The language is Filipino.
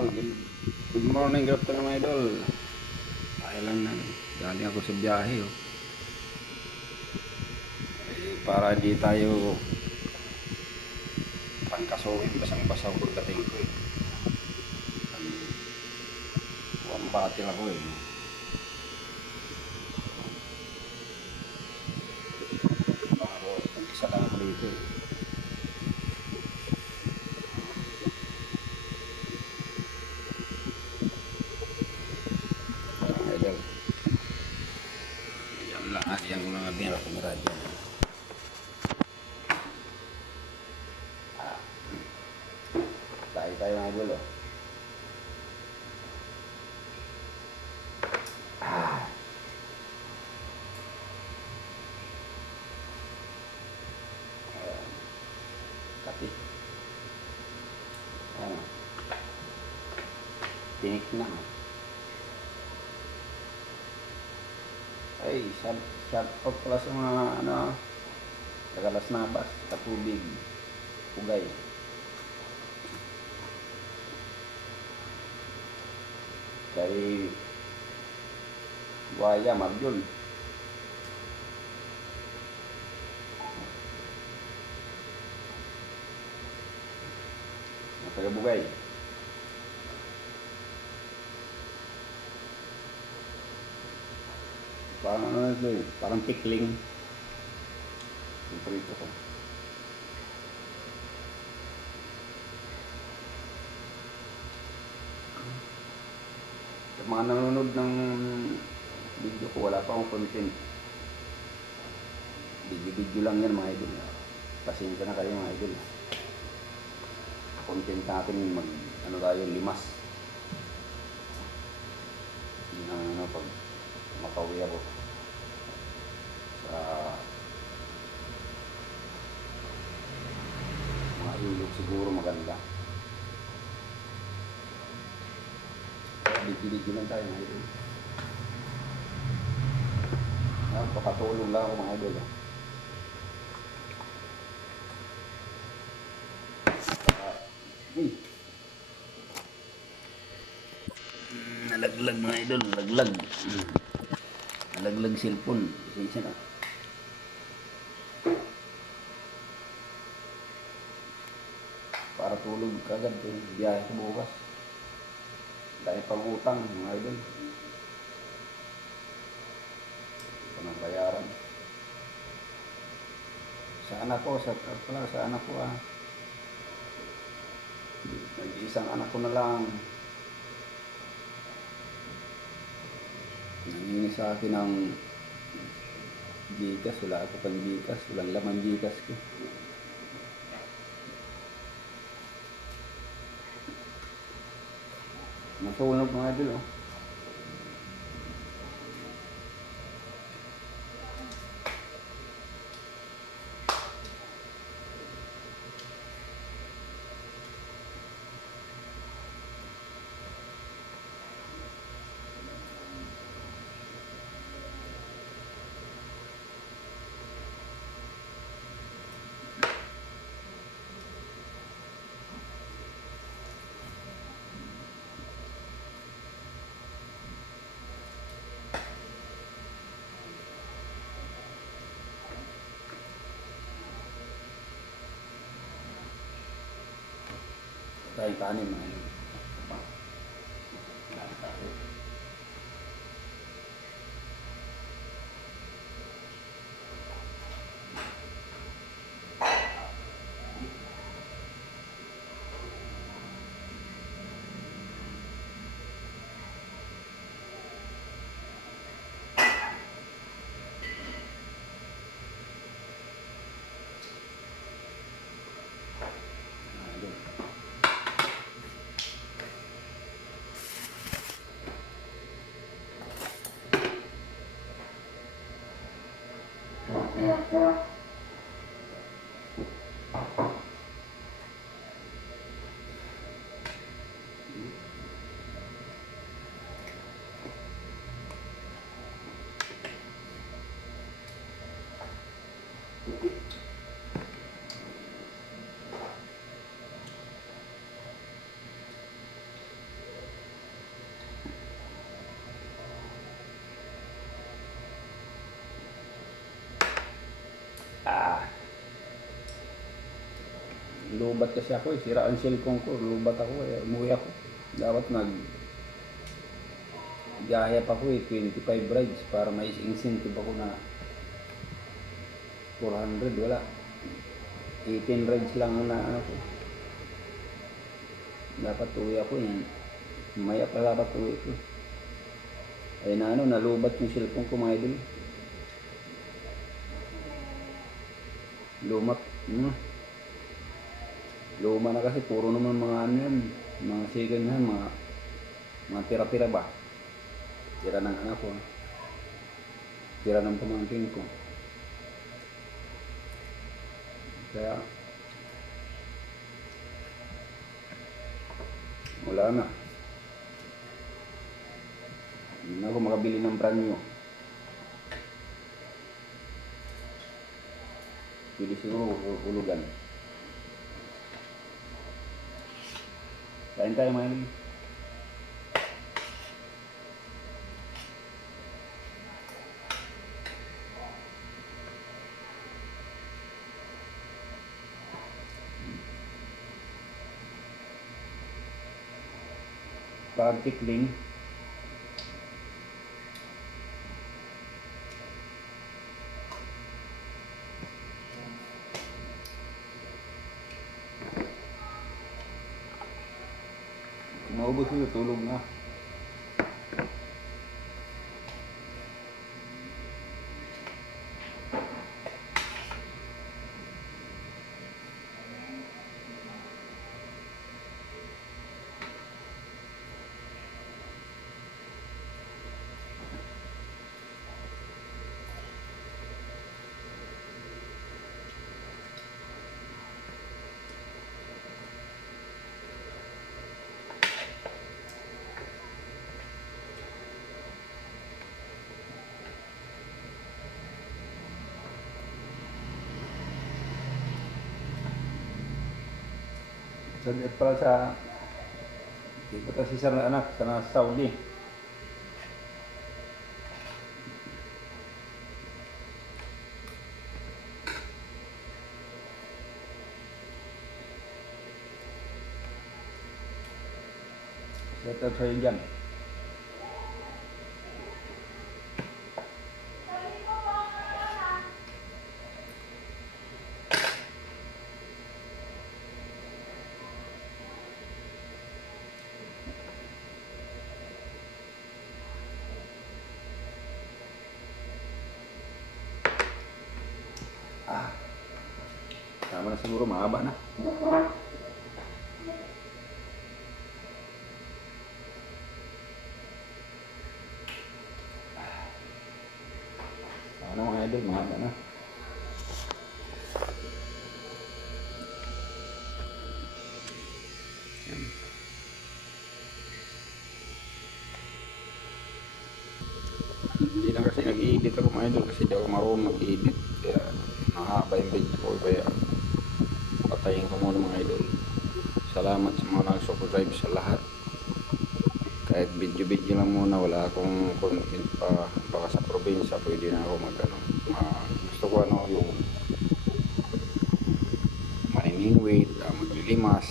Oh, good, morning, good afternoon mga idol. Ay lang na. Galing ako sa biyahe oh. Eh, para di tayo pangkasuhin basang basang pagdating ko eh. Buwan batil ako eh. Ako, isa lang ako dito eh. Parang idol. Yan lang, ah, yan ko lang ang binara sa radyo. Ah. Tayo mga idol oh. Ah. Ayan. Kapi. Ano? Tinik na. Ay, shout, shout out pala sa mga ano, tagalas nabas, katubig, pugay. Dari buaya, magyul. Mga taga-bugay. Parang ano ito eh, parang tikling. Ito ito ko. Mga nanonood ng video ko, wala pa akong content. Video-video lang yan mga idol. Pasensya na kayo mga idol. Content natin mag, ano tayo, limas. Yun ang ano, pag makauwi ako sa mga ilog siguro maganda. Bigilid lang tayo mga idol. Ah, pakatulong lang ako mga idol. ah. Nalaglag mga idol, nalaglag. Nalaglag cellphone. Pasensya na. Para tulog kagad eh. Biyahe ko bukas. Dahil pang utang mga idol. Ito nang bayaran. Sa anak ko, sa, pala, sa anak ko ah. Nag-iisang anak ko na lang. Nangingi sa akin ng Gcash, wala ako pang Gcash, walang laman Gcash ko. Nasunog mga idol oh. Tayong kanin mga idol. Mga Lubat kasi ako eh. Sira ang cellphone ko. Lubat ako eh. Umuwi ako. Dapat nag... Gaya pa ko eh. 25 rides para may incentive ako na 400. Wala. 18 rides lang ang na ano ko. Dapat uwi ako eh. Maya pa dapat uwi ko. Ay na ano, nalubat yung cellphone ko mga idol. Lumat. Hmm. Luma na kasi, puro naman mga ano yan, mga second hand, mga, mga tira-tira ba? Tira ng anak ko. Tira ng pamangkin ko. Kaya, wala na. Hindi na ako makabili ng brand new. Pili siguro hulugan. Kain tayo mga idol. Pagtikling. Maubos ko tulog na. Sa at pala sa dito kasi sa anak sa nasa Saudi. Shout out sa'yo siguro, mahaba na. Ano mga idol, mahaba na. Hindi na kasi nag-i-edit ako mga idol kasi di ako marunong mag-edit. Kaya mahaba yung video ko. Kaya patayin ko muna mga idol. Salamat sa mga nag-subscribe sa lahat. Kahit video-video lang muna, wala akong content pa. Baka sa probinsya, pwede na ako mag ano. gusto ko ano yung maniningwit, uh, maglilimas,